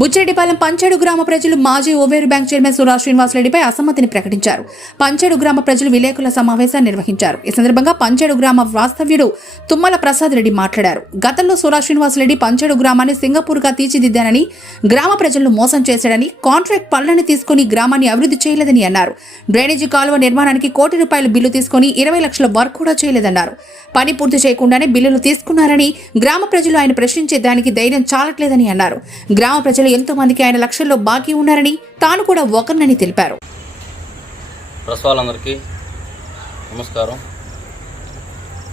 బుచ్చిరెడ్డిపాలెం పంచేడు గ్రామ ప్రజలు మాజీ ఓవేరు బ్యాంక్ చైర్మన్ సురా శ్రీనివాసరెడ్డిపై అసమ్మతిని ప్రకటించారు. పంచేడు గ్రామ ప్రజలు విలేకరుల సమావేశాన్ని నిర్వహించారు. ఈ సందర్భంగా పంచేడు గ్రామ వాస్తవ్యుడు తుమ్మల ప్రసాద్ రెడ్డి మాట్లాడారు. గతంలో సురా శ్రీనివాసరెడ్డి పంచేడు గ్రామాన్ని సింగపూర్గా తీర్చిదిద్దానని గ్రామ ప్రజలను మోసం చేశాడని కాంట్రాక్ట్ పనులను తీసుకుని గ్రామాన్ని అభివృద్ధి చేయలేదని అన్నారు. డ్రైనేజీ కాలువ నిర్మాణానికి కోటి రూపాయల బిల్లు తీసుకుని ఇరవై లక్షల వర్క్ కూడా చేయలేదన్నారు. పని పూర్తి చేయకుండానే బిల్లులు తీసుకున్నారని గ్రామ ప్రజలు ఆయన ప్రశ్నించే దానికి ధైర్యం చాలట్లేదని అన్నారు. గ్రామ ప్రజలు ఎంతో మందికి ఆయన లక్షల్లో బాకీ ఉన్నారని తాను కూడా ఒకరినని తెలిపారు. ప్రసవాలందరికీ నమస్కారం.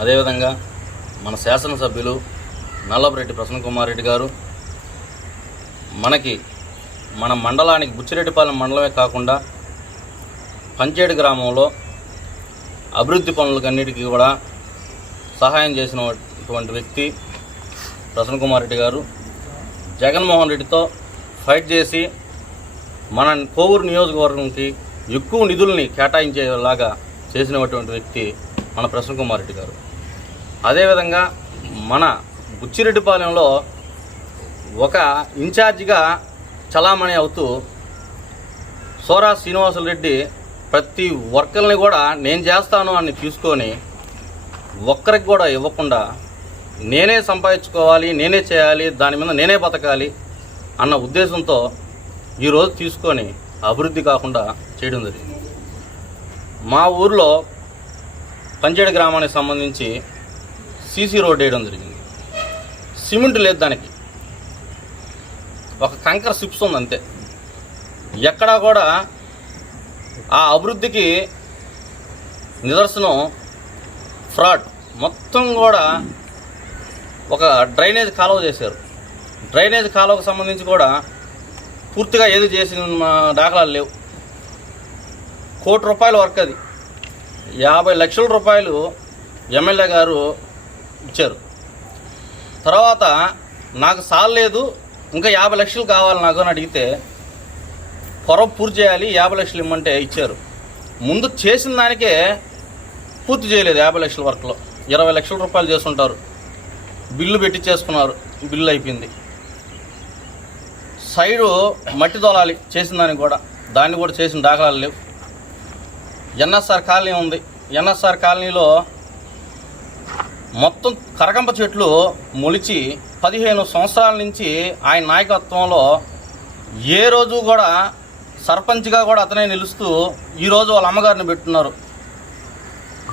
అదేవిధంగా మన శాసనసభ్యులు నల్లపరెడ్డి ప్రసన్న కుమార్ రెడ్డి గారు మనకి మన మండలానికి బుచ్చిరెడ్డిపాలెం మండలమే కాకుండా పంచేడు గ్రామంలో అభివృద్ధి పనులకన్నిటికీ కూడా సహాయం చేసినటువంటి వ్యక్తి ప్రసన్న కుమార్ రెడ్డి గారు జగన్మోహన్ రెడ్డితో ఫైట్ చేసి మన కోవూరు నియోజకవర్గంకి ఎక్కువ నిధుల్ని కేటాయించేలాగా చేసినటువంటి వ్యక్తి మన ప్రసన్న కుమార్ రెడ్డి గారు. అదేవిధంగా మన బుచ్చిరెడ్డిపాలెంలో ఒక ఇన్ఛార్జిగా చలామణి అవుతూ సోరా శ్రీనివాసులు రెడ్డి ప్రతి వర్కర్ని కూడా నేను చేస్తాను అని తీసుకొని ఒక్కరికి కూడా ఇవ్వకుండా నేనే సంపాదించుకోవాలి నేనే చేయాలి దాని మీద నేనే బతకాలి అన్న ఉద్దేశంతో ఈరోజు తీసుకొని అభివృద్ధి కాకుండా చేయడం జరిగింది. మా ఊర్లో పంచేడు గ్రామానికి సంబంధించి సీసీ రోడ్ వేయడం జరిగింది. సిమెంట్ లేదు దానికి. ఒక కంకర సిప్స్ ఉంది అంతే. ఎక్కడా కూడా ఆ అభివృద్ధికి నిదర్శనం ఫ్రాడ్. మొత్తం కూడా ఒక డ్రైనేజ్ కాలువ చేశారు. డ్రైనేజ్ కాలువకు సంబంధించి కూడా పూర్తిగా ఏది చేసిన మా దాఖలాలు లేవు. కోటి రూపాయల వర్క్ అది. యాభై లక్షల రూపాయలు ఎమ్మెల్యే గారు ఇచ్చారు. తర్వాత నాకు సాలలేదు ఇంకా యాభై లక్షలు కావాలి నాకు అని అడిగితే పొర పూర్తి చేయాలి యాభై లక్షలు ఇమ్మంటే ఇచ్చారు. ముందు చేసిన దానికే పూర్తి చేయలేదు యాభై లక్షల వర్క్లో. ఇరవై లక్షల రూపాయలు చేస్తుంటారు. బిల్లు పెట్టి చేసుకున్నారు. బిల్లు అయిపోయింది. సైడు మట్టి తోలాలి చేసిన దానికి కూడా. దాన్ని కూడా చేసిన దాఖలాలు లేవు. ఎన్ఎస్ఆర్ కాలనీ ఉంది. ఎన్ఎస్ఆర్ కాలనీలో మొత్తం కరకంప చెట్లు మొలిచి పదిహేను సంవత్సరాల నుంచి ఆయన నాయకత్వంలో ఏ రోజు కూడా సర్పంచ్గా కూడా అతనే నిలుస్తూ ఈరోజు వాళ్ళ అమ్మగారిని పెట్టున్నారు.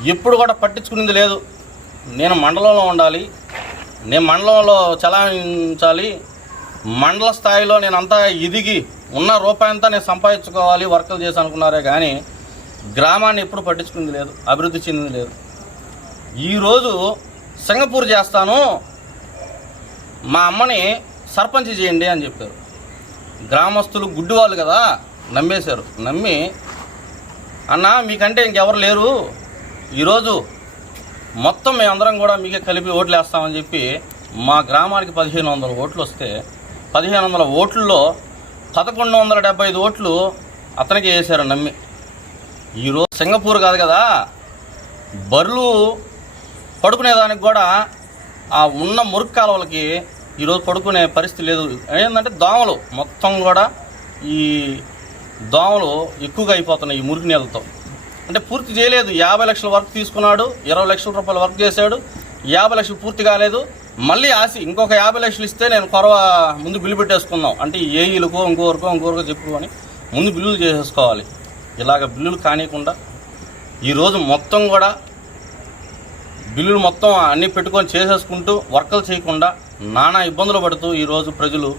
ఎప్పుడు కూడా పట్టించుకునేది లేదు. నేను మండలంలో ఉండాలి. నేను మండలంలో చలాయించాలి. మండల స్థాయిలో నేను అంతా ఎదిగి ఉన్న రూపాయంతా నేను సంపాదించుకోవాలి వర్కులు చేసి అనుకున్నారే కానీ గ్రామాన్ని ఎప్పుడు పట్టించుకుంది లేదు అభివృద్ధి చెందింది లేదు. ఈరోజు సింగపూర్ చేస్తాను మా అమ్మని సర్పంచ్ చేయండి అని చెప్పారు. గ్రామస్తులు గుడ్డి వాళ్ళు కదా నమ్మేశారు. నమ్మి అన్న మీకంటే ఇంకెవరు లేరు. ఈరోజు మొత్తం మేమందరం కూడా మీకే కలిపి ఓట్లు వేస్తామని చెప్పి మా గ్రామానికి పదిహేను వందల ఓట్లు వస్తే పదిహేను వందల ఓట్లలో పదకొండు వందల డెబ్బై ఐదు ఓట్లు అతనికి వేశారు నమ్మి. ఈరోజు సింగపూర్ కాదు కదా బర్రెలు పడుకునేదానికి కూడా ఆ ఉన్న మురుగు కాలువలకి ఈరోజు పడుకునే పరిస్థితి లేదు. ఏంటంటే దోమలు మొత్తం కూడా ఈ దోమలు ఎక్కువగా అయిపోతున్నాయి ఈ మురికి నీళ్ళతో అంటే పూర్తి చేయలేదు. యాభై లక్షల వర్క్ తీసుకున్నాడు ఇరవై లక్షల రూపాయల వర్క్ చేశాడు. యాభై లక్షలు పూర్తి కాలేదు. మళ్ళీ ఆశ ఇంకొక యాభై లక్షలు ఇస్తే నేను కొరవ ముందు బిల్లు పెట్టేసుకుందాం. అంటే ఏఈలకో ఇంకోరికో ఇంకోరికో చెప్పుకొని ముందు బిల్లులు చేసేసుకోవాలి. ఇలాగ బిల్లులు కానియకుండా ఈరోజు మొత్తం కూడా బిల్లులు మొత్తం అన్నీ పెట్టుకొని చేసేసుకుంటూ వర్కలు చేయకుండా నానా ఇబ్బందులు పడుతూ ఈరోజు ప్రజలు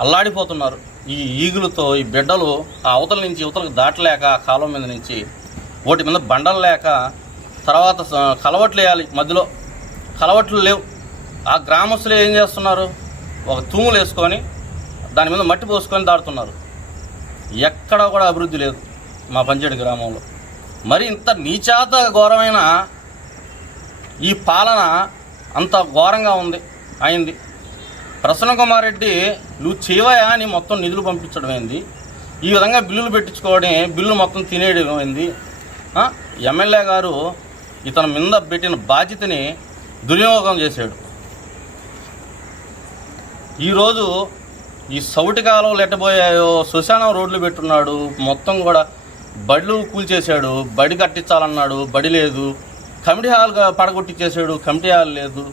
అల్లాడిపోతున్నారు. ఈ ఈగులతో ఈ బిడ్డలు ఆ అవతల నుంచి యువతలకు దాటలేక ఆ కాలం మీద నుంచి వాటి మీద బండలు లేక తర్వాత స- కలవట్లు వేయాలి మధ్యలో. కలవట్లు లేవు. ఆ గ్రామస్తులు ఏం చేస్తున్నారు? ఒక తూములు వేసుకొని దాని మీద మట్టి పోసుకొని దాడుతున్నారు. ఎక్కడ కూడా అభివృద్ధి లేదు మా పంచేడు గ్రామంలో. మరి ఇంత నీచాత ఘోరమైన ఈ పాలన అంత ఘోరంగా ఉంది అయింది. ప్రసన్న కుమార్ రెడ్డి నువ్వు చేయవయా అని మొత్తం నిధులు పంపించడం ఏంది? ఈ విధంగా బిల్లులు పెట్టించుకోవడం బిల్లు మొత్తం తినేయడం ఏంది? ఎమ్మెల్యే గారు ఇతని మీద పెట్టిన బాధ్యతని దుర్వినియోగం చేశాడు. ఈరోజు ఈ సౌటి కాలంలో ఎట్టబోయాయో శ్మశానం రోడ్లు పెట్టున్నాడు. మొత్తం కూడా బడులు కూల్చేశాడు. బడి కట్టించాలన్నాడు. బడి లేదు. కమిటీ హాల్ పడగొట్టించేసాడు కమిటీ హాల్ లేదు.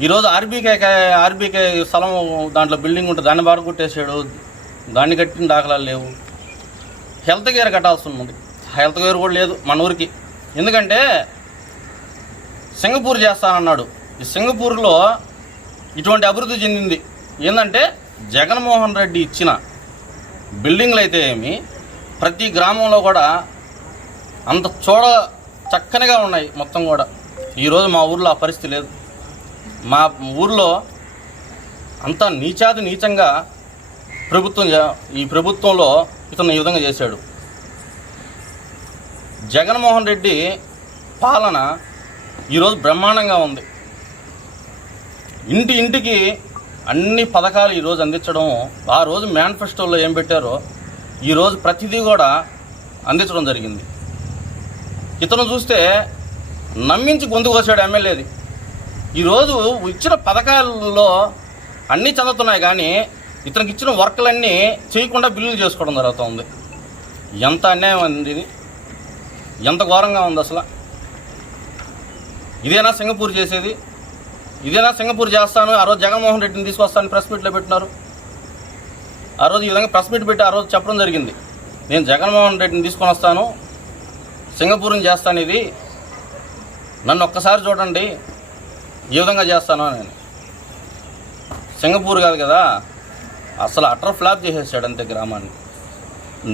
ఈరోజు ఆర్బీకే ఆర్బీకే స్థలం దాంట్లో బిల్డింగ్ ఉంటే దాన్ని పడగొట్టేశాడు. దాన్ని కట్టిన దాఖలాలు లేవు. హెల్త్ కేర్ కట్టాల్సి ఉంది. హెల్త్ కేర్ కూడా లేదు మన ఊరికి. ఎందుకంటే సింగపూర్ చేస్తానన్నాడు. ఈ సింగపూర్లో ఇటువంటి అభివృద్ధి చెందింది. ఏంటంటే జగన్మోహన్ రెడ్డి ఇచ్చిన బిల్డింగ్లు అయితే ఏమి ప్రతి గ్రామంలో కూడా అంత చూడ చక్కనిగా ఉన్నాయి మొత్తం కూడా. ఈరోజు మా ఊర్లో ఆ పరిస్థితి లేదు. మా ఊర్లో అంత నీచాది నీచంగా ప్రభుత్వం చే- ఈ ప్రభుత్వంలో ఇతను ఈ విధంగా చేశాడు. జగన్మోహన్ రెడ్డి పాలన ఈరోజు బ్రహ్మాండంగా ఉంది. ఇంటి ఇంటికి అన్ని పథకాలు ఈరోజు అందించడం ఆ రోజు మేనిఫెస్టోలో ఏం పెట్టారో ఈరోజు ప్రతిదీ కూడా అందించడం జరిగింది. ఇతను చూస్తే నమ్మించి గొంతుకొచ్చాడు ఎమ్మెల్యేది. ఈరోజు ఇచ్చిన పథకాలలో అన్నీ చదువుతున్నాయి కానీ ఇతనికి ఇచ్చిన వర్క్లన్నీ చేయకుండా బిల్లులు చేసుకోవడం జరుగుతుంది. ఎంత అన్యాయం అంది ఇది? ఎంత ఘోరంగా ఉంది అసలు? ఇదేనా సింగపూర్ చేసేది? ఇదేనా సింగపూర్ చేస్తాను? ఆ రోజు జగన్మోహన్ రెడ్డిని తీసుకొస్తాను ప్రెస్ మీట్లో పెట్టినారు. ఆ రోజు ఈ విధంగా ప్రెస్ మీట్ పెట్టి ఆ రోజు చెప్పడం జరిగింది. నేను జగన్మోహన్ రెడ్డిని తీసుకొని వస్తాను. సింగపూర్ని చేస్తాను ఇది. నన్ను ఒక్కసారి చూడండి. ఏ విధంగా చేస్తాను అని సింగపూర్ కాదు కదా? అసలు అటర్ ఫ్లాప్ చేసేసాడు అంతే గ్రామాన్ని.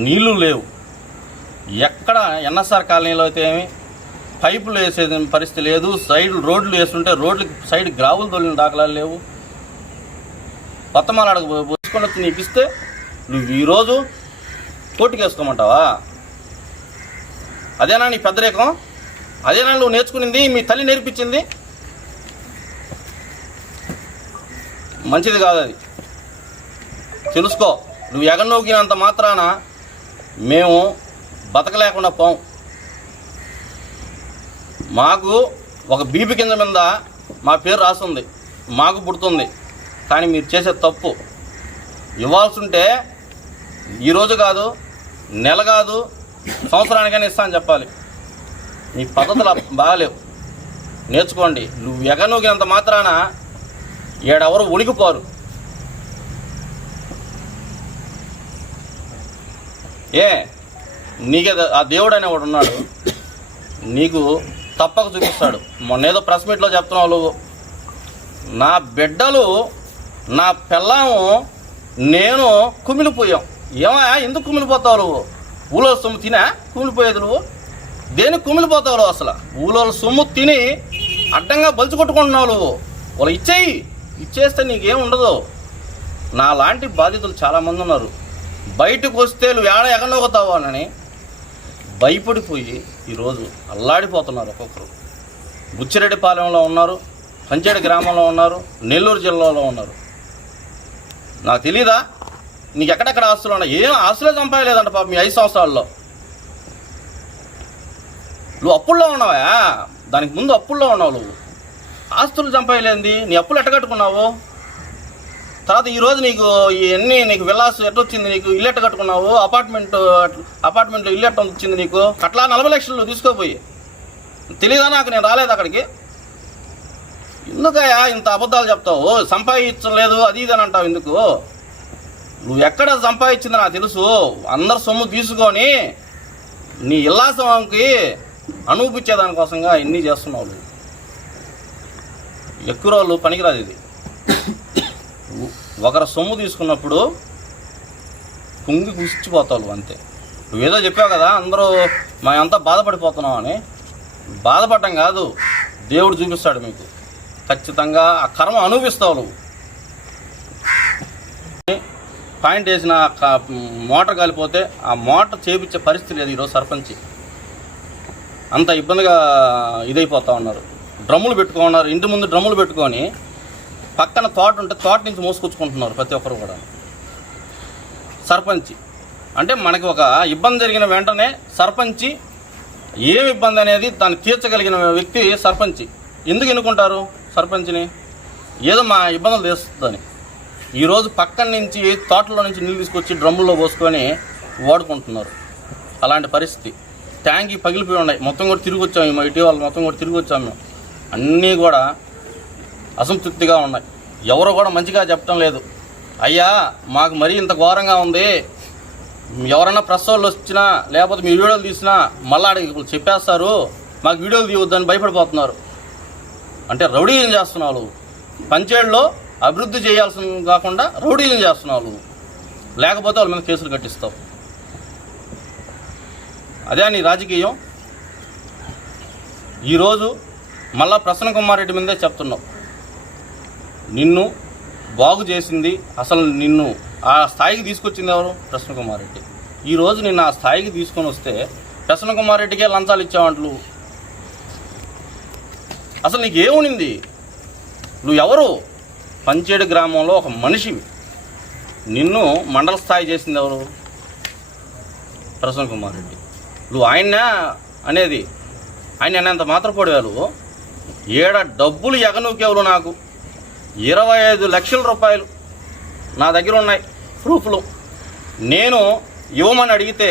నీళ్ళు లేవు. ఎక్కడ ఎన్ఎస్ఆర్ కాలనీలో అయితే ఏమి? పైపులు వేసే పరిస్థితి లేదు. సైడ్ రోడ్లు వేస్తుంటే రోడ్లు సైడ్ గ్రావులు తోలిన దాఖలాలు లేవు. పత్తమాల అడగ పోసుకొని వచ్చి నీకు ఇస్తే నువ్వు ఈరోజు కోటికేసుకోమంటావా అదేనా నీ పెద్దరేకం అదేనా నువ్వు నేర్చుకునింది? మీ తల్లి నేర్పించింది? మంచిది కాదు అది. తెలుసుకో నువ్వు ఎగనూకినంత మాత్రాన మేము బతకలేకుండా పోం. మాకు ఒక బీపీ కింద మీద మా పేరు రాస్తుంది మాకు పుడుతుంది. కానీ మీరు చేసే తప్పు. ఇవ్వాల్సి ఉంటే ఈరోజు కాదు నెల కాదు సంవత్సరానికైనా ఇస్తా అని చెప్పాలి. నీ పద్ధతులు బాగాలేవు. నేర్చుకోండి. నువ్వు ఎగనూకినంత మాత్రాన ఏడెవరు ఉడికిపోరు ఏ నీకే ఆ దేవుడు అనేవాడు ఉన్నాడు. నీకు తప్పక చూపిస్తాడు. మొన్న ఏదో ప్రెస్ మీట్లో చెప్తున్నావు నువ్వు నా బిడ్డలు నా పిల్లము నేను కుమిలిపోయాం. ఏమా ఎందుకు కుమిలిపోతావు నువ్వు ఊళ్ళో సొమ్ము తినా? కుమిలిపోయేది నువ్వు? దేనికి కుమిలిపోతావు నువ్వు అసలు? ఊళ్ళో సొమ్ము తిని అడ్డంగా బలుచు కొట్టుకుంటున్నావు నువ్వు వాళ్ళు ఇచ్చేయి. ఇచ్చేస్తే నీకేం ఉండదు. నా లాంటి బాధితులు చాలామంది ఉన్నారు. బయటకు వస్తే నువ్వు ఏడ ఎగనొగుతావు అని భయపడిపోయి ఈరోజు అల్లాడిపోతున్నారు ఒక్కొక్కరు. బుచ్చిరెడ్డిపాలెంలో ఉన్నారు పంచేడు గ్రామంలో ఉన్నారు నెల్లూరు జిల్లాలో ఉన్నారు. నాకు తెలీదా? నీకు ఎక్కడెక్కడ ఆస్తులు ఉన్నాయి? ఏం ఆస్తులే సంపాదలేదంట పాప మీ ఐదు సంవత్సరాల్లో. నువ్వు అప్పుల్లో ఉన్నావా? దానికి ముందు అప్పుల్లో ఉన్నావు నువ్వు. ఆస్తులు సంపాదలేంది నీ అప్పులు ఎట్ట కట్టుకున్నావు తర్వాత ఈరోజు నీకు ఇవన్నీ నీకు విలాస్ ఎట్టొచ్చింది నీకు ఇల్లెట్ కట్టుకున్నావు? అపార్ట్మెంట్ అపార్ట్మెంట్లో ఇల్లెట్ వచ్చింది నీకు? అట్లా నలభై లక్షలు తీసుకోపోయి తెలియదా నాకు? నేను రాలేదు అక్కడికి? ఎందుకయ్యా ఇంత అబద్ధాలు చెప్తావు? సంపాదించలేదు అది ఇది అని అంటావు ఎందుకు? నువ్వు ఎక్కడ సంపాదించిందో నాకు తెలుసు. అందరు సొమ్ము తీసుకొని నీ ఇల్లాసంకి అనూపించేదానికోసంగా ఇన్ని చేస్తున్నావు ఎక్కువ రోజులు పనికిరాదు ఇది. ఒకరి సొమ్ము తీసుకున్నప్పుడు కుంగి కుసిచ్చిపోతావు అంతే. నువ్వేదో చెప్పావు కదా అందరూ మేమంతా బాధపడిపోతున్నాం అని బాధపడటం కాదు దేవుడు చూపిస్తాడు మీకు. ఖచ్చితంగా ఆ కర్మ అనుభవిస్తావు నువ్వు. పాయింట్ వేసిన మోటార్ కాలిపోతే ఆ మోటార్ చేపించే పరిస్థితి లేదు ఈరోజు సర్పంచ్. అంత ఇబ్బందిగా ఇదైపోతా ఉన్నారు. డ్రమ్ములు పెట్టుకున్నారు ఇంటి ముందు డ్రమ్ములు పెట్టుకొని పక్కన తోట ఉంటే తోట నుంచి మోసుకొచ్చుకుంటున్నారు ప్రతి ఒక్కరు కూడా. సర్పంచి. అంటే మనకి ఒక ఇబ్బంది జరిగిన వెంటనే సర్పంచి ఏమి ఇబ్బంది అనేది దాన్ని తీర్చగలిగిన వ్యక్తి సర్పంచి. ఎందుకు ఎన్నుకుంటారు సర్పంచిని? ఏదో మా ఇబ్బందులు తీస్తుందని ఈరోజు పక్కన నుంచి తోటలో నుంచి నీళ్ళు తీసుకొచ్చి డ్రమ్ముల్లో పోసుకొని వాడుకుంటున్నారు. అలాంటి పరిస్థితి. ట్యాంకి పగిలిపోయి ఉన్నాయి. మొత్తం కూడా తిరిగి వచ్చాము ఇటీవల మొత్తం కూడా తిరిగి వచ్చాము అన్నీ కూడా అసంతృప్తిగా ఉన్నాయి. ఎవరు కూడా మంచిగా చెప్పడం లేదు. అయ్యా మాకు మరీ ఇంత ఘోరంగా ఉంది. ఎవరైనా ప్రెస్ వాళ్ళు వచ్చినా లేకపోతే మీ వీడియోలు తీసినా మళ్ళా అడిగి చెప్పేస్తారు. మాకు వీడియోలు తీయొద్దని భయపడిపోతున్నారు. అంటే రౌడీలు చేస్తున్నావు పంచేడులో అభివృద్ధి చేయాల్సిన కాకుండా రౌడీలు చేస్తున్నావు లేకపోతే వాళ్ళ మీద కేసులు కట్టిస్తావు అదే నీ రాజకీయం. ఈరోజు మళ్ళా ప్రసన్న కుమార్ రెడ్డి మీదే చెప్తున్నావు నిన్ను బాగు చేసింది అసలు నిన్ను ఆ స్థాయికి తీసుకొచ్చింది ఎవరు? ప్రసన్న కుమార్ రెడ్డి ఈరోజు నిన్ను ఆ స్థాయికి తీసుకొని వస్తే ప్రసన్న కుమార్ రెడ్డికే లంచాలు ఇచ్చావంట్లు. అసలు నీకు ఏమునింది నువ్వు ఎవరు? పంచేడు గ్రామంలో ఒక మనిషివి నిన్ను మండల స్థాయి చేసింది ఎవరు? ప్రసన్న కుమార్ రెడ్డి. నువ్వు ఆయన అనేది ఆయన అనేంత మాత్రం పొడివారు ఏడ డబ్బులు ఎగనూకేవులు నాకు? ఇరవై ఐదు లక్షల రూపాయలు నా దగ్గర ఉన్నాయి ప్రూఫ్లు. నేను ఇవ్వమని అడిగితే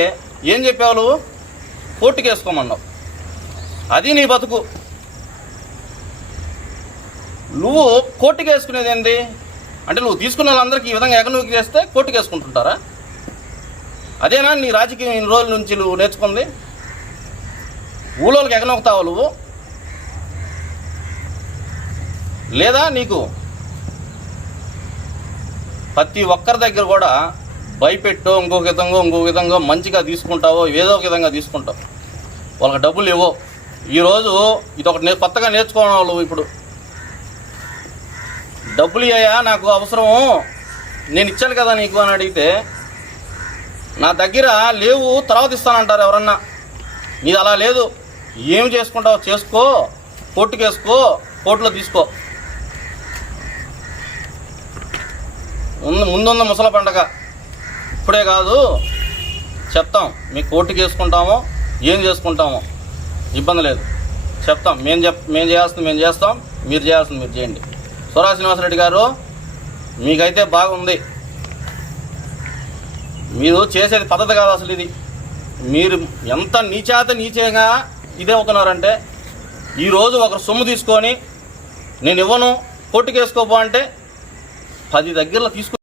ఏం చెప్పావు నువ్వు? కోర్టుకు వేసుకోమన్నావు అది నీ బతుకు. నువ్వు కోర్టుకు వేసుకునేది ఏంది? అంటే నువ్వు తీసుకున్న వాళ్ళందరికీ ఈ విధంగా ఎగనూకి చేస్తే కోర్టుకు వేసుకుంటుంటారా అదేనా నీ రాజకీయం ఇన్ని రోజుల నుంచి నువ్వు నేర్చుకుంది? ఊళ్ళోకి ఎగనొక్కుతావు నువ్వు? లేదా నీకు ప్రతి ఒక్కరి దగ్గర కూడా భయపెట్టో ఇంకొక విధంగా ఇంకొక విధంగా మంచిగా తీసుకుంటావో ఏదో ఒక విధంగా తీసుకుంటావు. వాళ్ళకి డబ్బులు ఇవ్వో ఈరోజు ఇదొకటి నే- కొత్తగా నేర్చుకోవడం వాళ్ళు ఇప్పుడు. డబ్బులు ఇయ్యా నాకు అవసరము. నేను ఇచ్చాను కదా నీకు అని అడిగితే నా దగ్గర లేవు తర్వాత ఇస్తానంటారు ఎవరన్నా. నీది అలా లేదు. ఏం చేసుకుంటావో చేసుకో కోర్టుకేసుకో కోర్టులో తీసుకో. ముందు ముందున్న ముసల పండగ. ఇప్పుడే కాదు చెప్తాం మీ కోర్టుకి వేసుకుంటామో ఏం చేసుకుంటామో. ఇబ్బంది లేదు. చెప్తాం మేము చెప్ మేము చేయాల్సింది మేము చేస్తాం మీరు చేయాల్సింది మీరు చేయండి. స్వరా శ్రీనివాసరెడ్డి గారు మీకైతే బాగుంది. మీరు చేసేది పద్ధతి కాదు అసలు ఇది. మీరు ఎంత నీచాత నీచంగా ఇదే అవుతున్నారంటే ఈరోజు ఒకరు సొమ్ము తీసుకొని నేను ఇవ్వను కోర్టుకేసుకోపో అంటే పది దగ్గరలో తీసుకు